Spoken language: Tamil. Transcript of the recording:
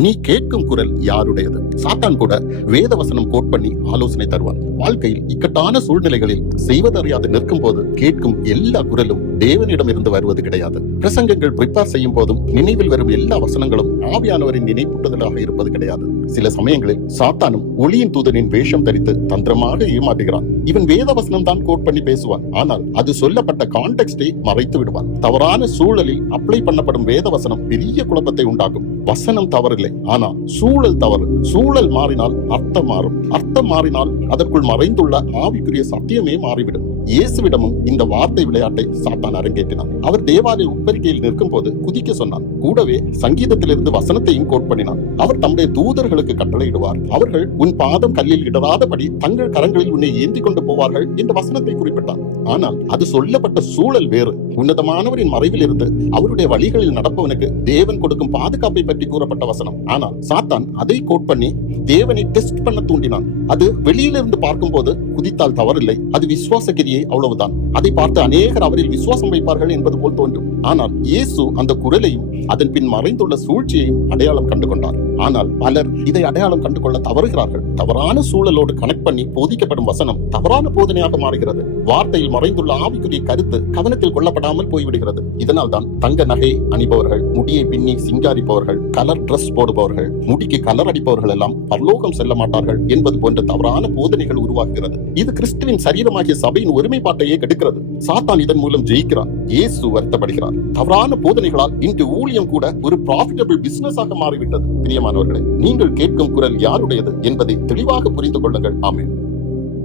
நீ கேட்கும் குரல் யாருடையது? சாத்தான் கூட வேத வசனம் கோட் பண்ணி ஆலோசனை தருவான். வாழ்க்கையில் இக்கட்டான சூழ்நிலைகளில் செய்வதறியாது நிற்கும் போது கேட்கும் எல்லா குரலும் தேவனிடம் இருந்து வருவது கிடையாது. பிரசங்கங்கள் ப்ரிப்பேர் செய்யும் போதும் நினைவில் வரும் எல்லா வசனங்களும் ஆவியானவரின் நினைப்பூட்டுதலாக இருப்பது கிடையாது. சில சமயங்களில் சாத்தானும் ஒளியின் தூதனின் வேஷம் தரித்து தந்திரமாக ஏமாற்றுகிறான். இவன் வேத வசனம் தான் கோட் பண்ணி பேசுவான், ஆனால் அது சொல்லப்பட்ட கான்டெக்ஸ்டை மறைத்து விடுவான். தவறான சூழலில் அப்ளை பண்ணப்படும் வேத வசனம் பெரிய குழப்பத்தை உண்டாக்கும். வசனம் தவறில்லை, ஆனா சூழல் தவறு. சூழல் மாறினால் அர்த்தம் மாறும், அர்த்தம் மாறினால் அதற்குள் மறைந்துள்ள ஆவிக்குரிய சத்தியமே மாறிவிடும். இயேசுவிடமும் இந்த வார்த்தை விளையாட்டை சாத்தான் அரங்கேற்றினான். அவர் தேவாலய உப்பரிக்கையில் நிற்கும் போது குதிக்க சொன்னான். கூடவே சங்கீதத்திலிருந்து வசனத்தையும் கோட் பண்ணினான். அவர் தம்முடைய தூதர்களுக்கு கட்டளையிடுவார், அவர்கள் உன் பாதம் கல்லில் இடராதபடி தங்கள் கரங்களில் உன்னை ஏந்தி கொண்டு போவார்கள் என்ற வசனத்தை குறிப்பிட்டார். ஆனால் அது சொல்லப்பட்ட சூழல் வேறு. உன்னதமானவரின் மறைவில் இருந்து அவருடைய வழிகளில் நடப்பவனுக்கு தேவன் கொடுக்கும் பாதுகாப்பை பற்றி கூறப்பட்ட வசனம். ஆனால் சாத்தான் அதை கோட் பண்ணி தேவனை டெஸ்ட் பண்ண தூண்டினான். அது வெளியிலிருந்து பார்க்கும் போது குதித்தால் தவறில்லை, அது விசுவாச கிரியை, அவ்வளவுதான். அதை பார்த்து அநேகர் அவரில் விசுவாசம் வைப்பார்கள் என்பது போல் தோன்றும். ஆனால் இயேசு அந்த குரலையும் அதன் பின் மறைந்துள்ள சூழ்ச்சியையும் அடையாளம் கண்டு கொண்டார். ஆனால் பலர் இதை அடையாளம் கண்டு கொள்ள தவறுகிறார்கள். தவறான சூழலோடு கனெக்ட் பண்ணி போதிக்கப்படும் வசனம் தவறான போதனையாக மாறுகிறது. வார்த்தையில் மறைந்துள்ள ஆவிக்குரிய கருத்து கவனத்தில் கொள்ளப்படாமல் போய்விடுகிறது. இதனால் தான் தங்க நகை அணிபவர்கள், முடியை பின்னி சிங்காரிப்பவர்கள், கலர் டிரஸ் போடுபவர்கள், முடிக்கு கலர் அடிப்பவர்கள் எல்லாம் பரலோகம் செல்ல மாட்டார்கள் என்பது போன்ற தவறான போதனைகள் உருவாக்குகிறது. இது கிறிஸ்துவின் சரீரமாகிய சபையின் ஒருமைப்பாட்டையே கெடுக்கிறது. சாத்தான் இதன் மூலம் ஜெயிக்கிறான். இயேசு வருத்தப்படுகிறார். தவறான போதனைகளால் இன்று ஊழியம் கூட ஒரு ப்ராஃபிட்டபிள் பிசினஸ் ஆக மாறிவிட்டது. பிரியமானவர்களே, நீங்கள் கேட்கும் குரல் யாருடையது என்பதை தெளிவாக புரிந்து கொள்ளுங்கள். ஆமென்.